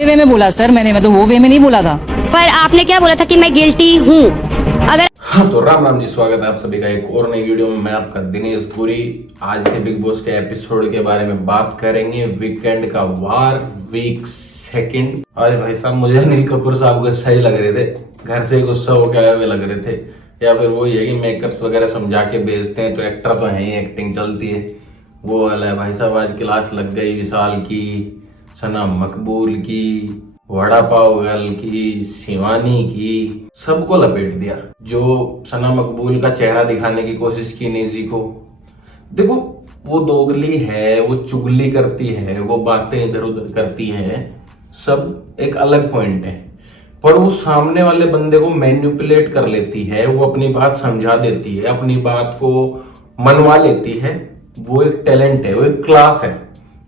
वे में बोला सर मैंने, मतलब वो वे में नहीं बोला था। पर आपने क्या बोला था कि मैं गिल्टी हूँ। अगर हाँ तो राम राम जी, स्वागत है आप सभी का एक और नई वीडियो में। मैं आपका दिनेश पुरी। आज के बिग बॉस के एपिसोड के बारे में बात करेंगे। वीकेंड का वार, वीक सेकंड। आज भाई साहब मुझे अनिल कपूर साहब को सही लग रहे थे, घर से गुस्सा होकर आए हुए लग रहे थे, या फिर वो ये कि मेकर्स वगैरह समझा के भेजते हैं तो एक्टर तो है ही, एक्टिंग चलती है वो वाला है। भाई साहब आज क्लास लग गई विशाल की, सना मकबूल की, वड़ा पाव गर्ल की, शिवानी की, सबको लपेट दिया। जो सना मकबूल का चेहरा दिखाने की कोशिश की नेजी को, देखो वो दोगली है, वो चुगली करती है, वो बातें इधर उधर करती है, सब एक अलग पॉइंट है। पर वो सामने वाले बंदे को मैनिपुलेट कर लेती है, वो अपनी बात समझा देती है, अपनी बात को मनवा लेती है। वो एक टैलेंट है, वो एक क्लास है,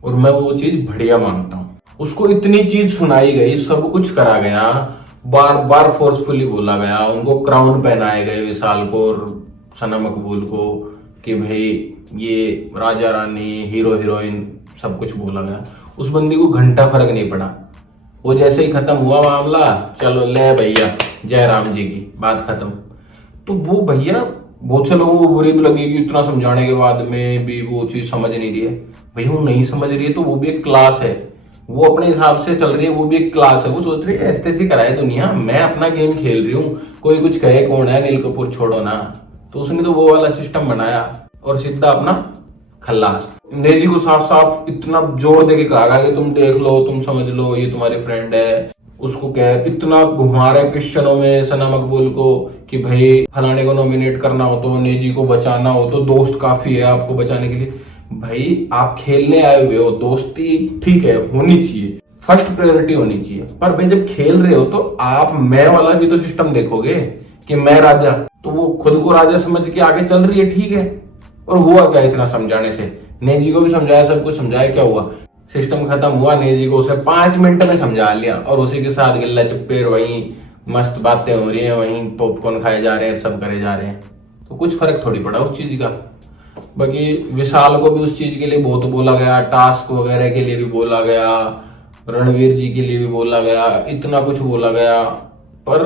और मैं वो चीज बढ़िया मानता हूँ। उसको इतनी चीज सुनाई गई, सब कुछ करा गया, बार बार फोर्सफुली बोला गया, उनको क्राउन पहनाए गए विशाल को और सना मकबूल को कि भाई ये राजा रानी, हीरो हीरोइन, सब कुछ बोला गया। उस बंदी को घंटा फर्क नहीं पड़ा। वो जैसे ही खत्म हुआ मामला, चलो ले भैया जय राम जी की, बात खत्म। तो वो भैया बहुत से लोगों को बुरी भी लगी कि इतना समझाने के बाद में भी वो चीज समझ नहीं रही है। भाई वो नहीं समझ रही है तो वो भी एक क्लास है, वो अपने हिसाब से चल रही है, वो भी एक क्लास है। वो सोच रही है ऐसे से कराए दुनिया, मैं अपना गेम खेल रही हूँ, कोई कुछ कहे कौन है, अनिल कपूर छोड़ो ना। तो उसने तो वो वाला सिस्टम बनाया और सीधा अपना खल्लास। नेजी को साफ साफ इतना जोर देके कहा गया कि तुम देख लो, तुम समझ लो, ये तुम्हारी फ्रेंड है। उसको कह इतना घुमा रहे क्वेश्चनों में सना मकबूल को कि भाई फलाने को नॉमिनेट करना हो तो, नेजी को बचाना हो तो दोस्त काफी है आपको बचाने के लिए। भाई आप खेलने आए हुए हो, दोस्ती ठीक है होनी चाहिए, फर्स्ट प्रायोरिटी होनी चाहिए, पर भाई जब खेल रहे हो तो आप मैं वाला भी तो सिस्टम देखोगे कि मैं राजा। तो वो खुद को राजा समझ के आगे चल रही है, ठीक है। और हुआ क्या इतना समझाने से? नेजी को भी समझाया, सब कुछ समझाया, क्या हुआ? सिस्टम खत्म हुआ, नेजी को उसे 5 मिनट में समझा लिया और उसी के साथ गिल्ला चुप्पे वहीं मस्त बातें हो रही है, वहीं पॉपकॉर्न खाए जा रहे हैं, सब करे जा रहे हैं। तो कुछ फर्क थोड़ी पड़ा उस चीज का। बाकी विशाल को भी उस चीज के लिए बहुत बोला गया, टास्क वगैरह के लिए भी बोला गया, रणवीर जी के लिए भी बोला गया, इतना कुछ बोला गया। पर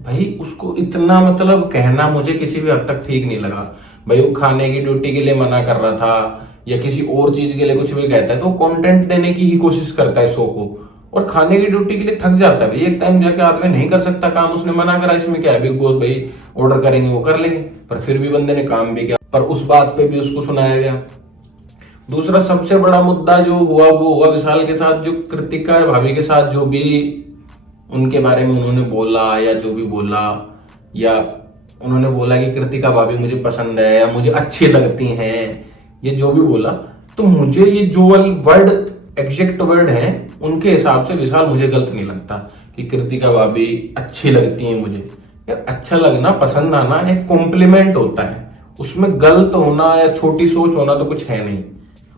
भाई उसको इतना मतलब कहना मुझे किसी भी हद तक ठीक नहीं लगा। भाई वो खाने की ड्यूटी के लिए मना कर रहा था या किसी और चीज के लिए कुछ भी कहता है तो कंटेंट देने की ही कोशिश करता है शो को, और खाने की ड्यूटी के लिए थक जाता है। भाई एक टाइम जाके आदमी नहीं कर सकता काम, उसने मना करा, इसमें क्या है? बिग बॉस भाई ऑर्डर करेंगे वो कर लेंगे। पर फिर भी बंदे ने काम भी किया, पर उस बात पे भी उसको सुनाया गया। दूसरा सबसे बड़ा मुद्दा जो हुआ वो हुआ विशाल के साथ, जो कृतिका भाभी के साथ जो भी उनके बारे में उन्होंने बोला या जो भी बोला, या उन्होंने बोला कि कृतिका भाभी मुझे पसंद है या मुझे अच्छी लगती हैं, ये जो भी बोला, तो मुझे ये जो वर्ड एग्जैक्ट वर्ड है उनके हिसाब से विशाल मुझे गलत नहीं लगता कि कृतिका भाभी अच्छी लगती है मुझे। यार अच्छा लगना, पसंद आना एक कॉम्प्लीमेंट होता है, उसमें गलत होना या छोटी सोच होना तो कुछ है नहीं।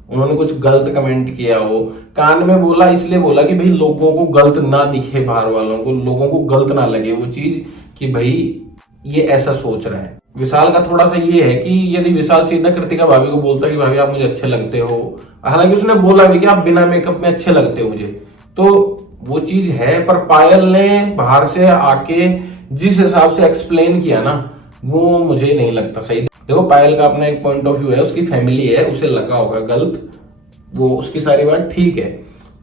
उन्होंने कुछ गलत कमेंट किया हो, कान में बोला, इसलिए बोला कि भाई लोगों को गलत ना दिखे, बाहर वालों को, लोगों को गलत ना लगे वो चीज कि भाई ये ऐसा सोच रहे हैं। विशाल का थोड़ा सा ये है कि यदि विशाल सीधा कृतिका भाभी को बोलता कि भाभी आप मुझे अच्छे लगते हो, हालांकि उसने बोला भी कि आप बिना मेकअप में अच्छे लगते हो मुझे, तो वो चीज है। पर पायल ने बाहर से आके जिस हिसाब से एक्सप्लेन किया ना, वो मुझे नहीं लगता सही। देखो पायल का अपना एक पॉइंट ऑफ व्यू है, उसकी फैमिली है, उसे लगा होगा गलत, वो उसकी सारी बात ठीक है।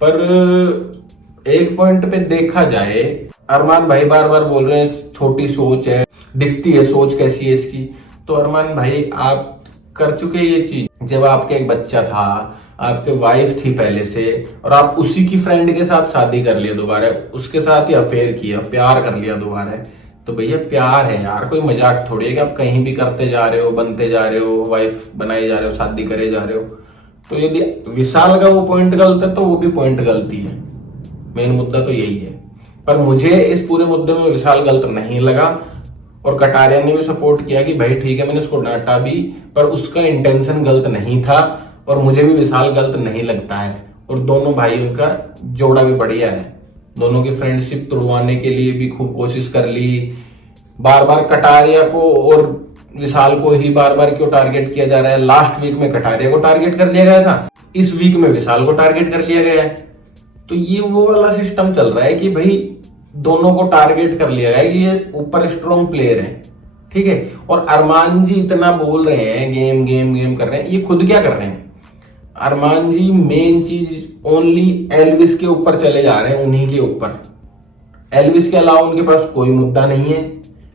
पर एक पॉइंट पे देखा जाए, अरमान भाई बार बार बोल रहे हैं छोटी सोच है, दिखती है सोच कैसी है इसकी। तो अरमान भाई आप कर चुके ये चीज, जब आपके एक बच्चा था, आपके वाइफ थी पहले से, और आप उसी की फ्रेंड के साथ शादी कर लिया दोबारा, उसके साथ ही अफेयर किया, प्यार कर लिया दोबारा। तो भैया प्यार है यार, कोई मजाक थोड़ी है कि आप कहीं भी करते जा रहे हो, बनते जा रहे हो, वाइफ बनाए जा रहे हो, शादी करे जा रहे हो। तो यदि विशाल का वो पॉइंट गलत है तो वो भी पॉइंट गलती है, मेन मुद्दा तो यही है। पर मुझे इस पूरे मुद्दे में विशाल गलत नहीं लगा, और कटारिया ने भी सपोर्ट किया कि भाई ठीक है मैंने उसको डांटा भी, पर उसका इंटेंशन गलत नहीं था, और मुझे भी विशाल गलत नहीं लगता है। और दोनों भाइयों का जोड़ा भी बढ़िया है, दोनों की फ्रेंडशिप तोड़वाने के लिए भी खूब कोशिश कर ली। बार बार कटारिया को और विशाल को ही बार बार क्यों टारगेट किया जा रहा है? लास्ट वीक में कटारिया को टारगेट कर लिया गया था, इस वीक में विशाल को टारगेट कर लिया गया है। तो ये वो वाला सिस्टम चल रहा है कि भाई दोनों को टारगेट कर लिया गया कि ये ऊपर स्ट्रॉन्ग प्लेयर है, ठीक है। और अरमान जी इतना बोल रहे हैं, गेम गेम गेम कर रहे हैं, ये खुद क्या कर रहे हैं? अरमान जी मेन चीज ओनली एल्विस के ऊपर चले जा रहे हैं, उन्हीं के ऊपर। एल्विस के अलावा उनके पास कोई मुद्दा नहीं है।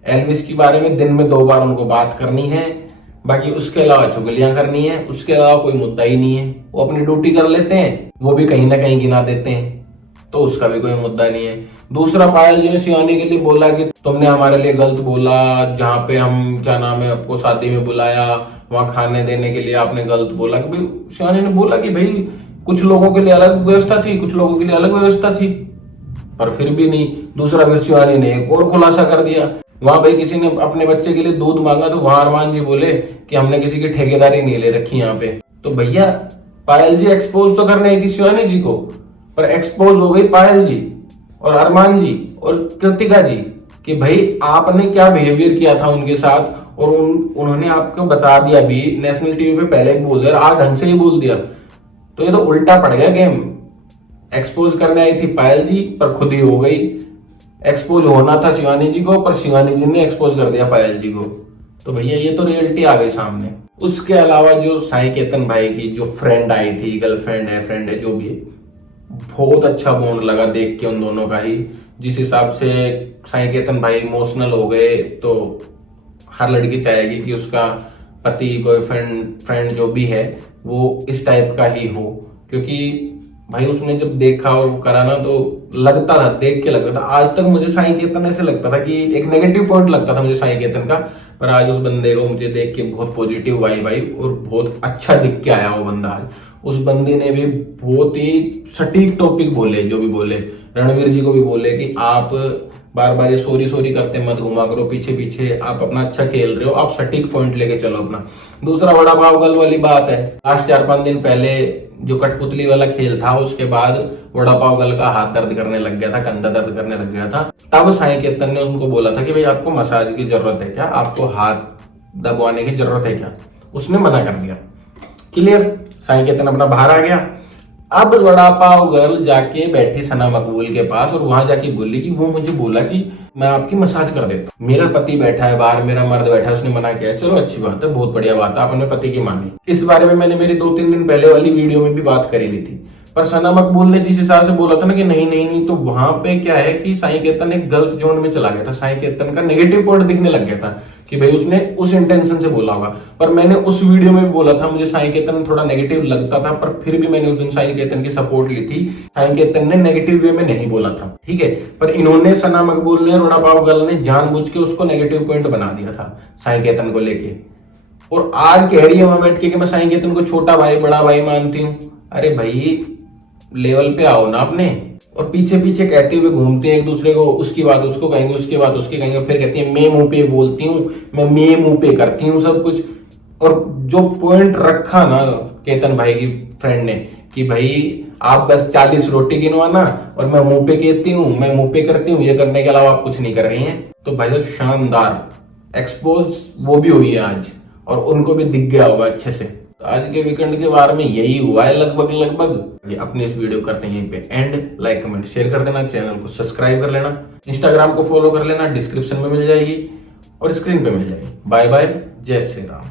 एल्विस के बारे में दिन में 2 बार उनको बात करनी है, बाकी उसके अलावा चुगलियां करनी है, उसके अलावा कोई मुद्दा ही नहीं है। वो अपनी ड्यूटी कर लेते हैं, वो भी कहीं ना कहीं गिना देते हैं, तो उसका भी कोई मुद्दा नहीं है। दूसरा, पायल जी ने शिवानी के लिए बोला कि तुमने हमारे लिए गलत बोला, जहां पे हम क्या नाम है आपको शादी में बुलाया, वहां खाने देने के लिए आपने गलत बोला। कि भाई शिवानी ने बोला कि भाई कुछ लोगों के लिए अलग व्यवस्था थी, कुछ लोगों के लिए अलग व्यवस्था थी, पर फिर भी नहीं। दूसरा, फिर शिवानी ने एक और खुलासा कर दिया, वहां भाई किसी ने अपने बच्चे के लिए दूध मांगा तो वहां अरमान जी बोले कि हमने किसी की ठेकेदारी नहीं ले रखी यहाँ पे। तो भैया पायल जी एक्सपोज तो करनी थी शिवानी जी को, पर एक्सपोज हो गई पायल जी और अरमान जी और कृतिका जी कि भाई आपने क्या बिहेवियर किया था उनके साथ। और उन्होंने आपको बता दिया भी, नेशनल टीवी पे पहले भी बोल दिया, आज ढंग से ही बोल दिया। तो ये तो उल्टा पड़ गया गेम। एक्सपोज करने आई थी पायल जी, पर खुद ही हो गई। एक्सपोज होना था शिवानी जी को, पर शिवानी जी ने एक्सपोज कर दिया पायल जी को। तो भैया ये तो रियलिटी आ गई सामने। उसके अलावा जो साई केतन भाई की जो फ्रेंड आई थी, गर्लफ्रेंड है, फ्रेंड है, जो भी है, बहुत अच्छा बॉन्ड लगा देख के उन दोनों का ही। जिस हिसाब से साई केतन भाई इमोशनल हो गए, तो हर लड़की चाहेगी कि उसका पति, बॉयफ्रेंड, फ्रेंड जो भी है वो इस टाइप का ही हो। क्योंकि भाई उसने जब देखा और करा ना, तो लगता था, देख के लगता था। आज तक मुझे साई केतन ऐसे लगता था कि एक नेगेटिव पॉइंट लगता था मुझे साई केतन का, पर आज उस बंदे को मुझे देख के बहुत पॉजिटिव वाइब आई और बहुत अच्छा दिख के आया वो बंदा। आज उस बंदे ने भी बहुत ही सटीक टॉपिक बोले, जो भी बोले। रणवीर जी को भी बोले कि आप बार बार ये सॉरी सॉरी करते मत घुमा करो पीछे पीछे, आप अपना अच्छा खेल रहे हो, आप सटीक पॉइंट लेके चलो अपना। दूसरा, वड़ा पाव गर्ल वाली बात है, लास्ट 4-5 दिन पहले जो कठपुतली वाला खेल था, उसके बाद वड़ा पाव गर्ल का हाथ दर्द करने लग गया था, कंधा दर्द करने लग गया था। तब साई केतन ने उनको बोला था कि भाई आपको मसाज की जरूरत है क्या, आपको हाथ दबवाने की जरूरत है क्या? उसने मना कर दिया। क्लियर। साई केतन अपना बाहर आ गया। अब वड़ा पाव गर्ल जाके बैठी सना मकबूल के पास और वहां जाके बोली कि वो मुझे बोला कि मैं आपकी मसाज कर देता हूँ, मेरा पति बैठा है बाहर, मेरा मर्द बैठा है, उसने मना किया। चलो अच्छी बात है, बहुत बढ़िया बात है, आप अपने पति की मानी। इस बारे में मैंने मेरी 2-3 दिन पहले वाली वीडियो में भी बात करी ली थी। पर सना मकबूल ने जिस हिसाब से बोला था ना कि नहीं नहीं नहीं, तो वहां पे क्या है कि साई केतन एक गलत जोन में चला गया था। साई केतन का नेगेटिव पॉइंट दिखने लग गया था कि भाई उसने उस इंटेंशन से बोला होगा। पर मैंने उस वीडियो में भी बोला था, मुझे साई केतन थोड़ा नेगेटिव लगता था, पर फिर भी मैंने उस दिन साई केतन की सपोर्ट ली थी। साई केतन ने नेगेटिव वे में नहीं बोला था, ठीक है। पर इन्होंने, सना मकबूल ने, वड़ा पाव गर्ल ने जानबूझ के उसको नेगेटिव पॉइंट बना दिया था साई केतन को लेके। और आज कह रही है वहां बैठ के कि मैं साई केतन को छोटा भाई, बड़ा भाई मानती हूँ। अरे भाई लेवल पे आओ ना अपने। और पीछे पीछे कहते हुए घूमते हैं एक दूसरे को, उसकी बात उसको कहेंगे, उसकी बात उसके कहेंगे, फिर कहती है मैं मुंह पे बोलती हूँ, मैं मुंह पे करती हूँ सब कुछ। और जो पॉइंट रखा ना केतन भाई की फ्रेंड ने कि भाई आप बस 40 रोटी गिनवाना और मैं मुंह पे कहती हूँ, मैं मुंह पे करती हूँ, ये करने के अलावा आप कुछ नहीं कर रही हैं। तो भाई शानदार एक्सपोज वो भी हुई है आज, और उनको भी दिख गया होगा अच्छे से। आज के वीकेंड के बारे में यही हुआ है लगभग। ये अपनी इस वीडियो करते हैं यहीं पे एंड। लाइक कमेंट शेयर कर देना, चैनल को सब्सक्राइब कर लेना, इंस्टाग्राम को फॉलो कर लेना, डिस्क्रिप्शन में मिल जाएगी और स्क्रीन पे मिल जाएगी। बाय बाय, जय श्री राम।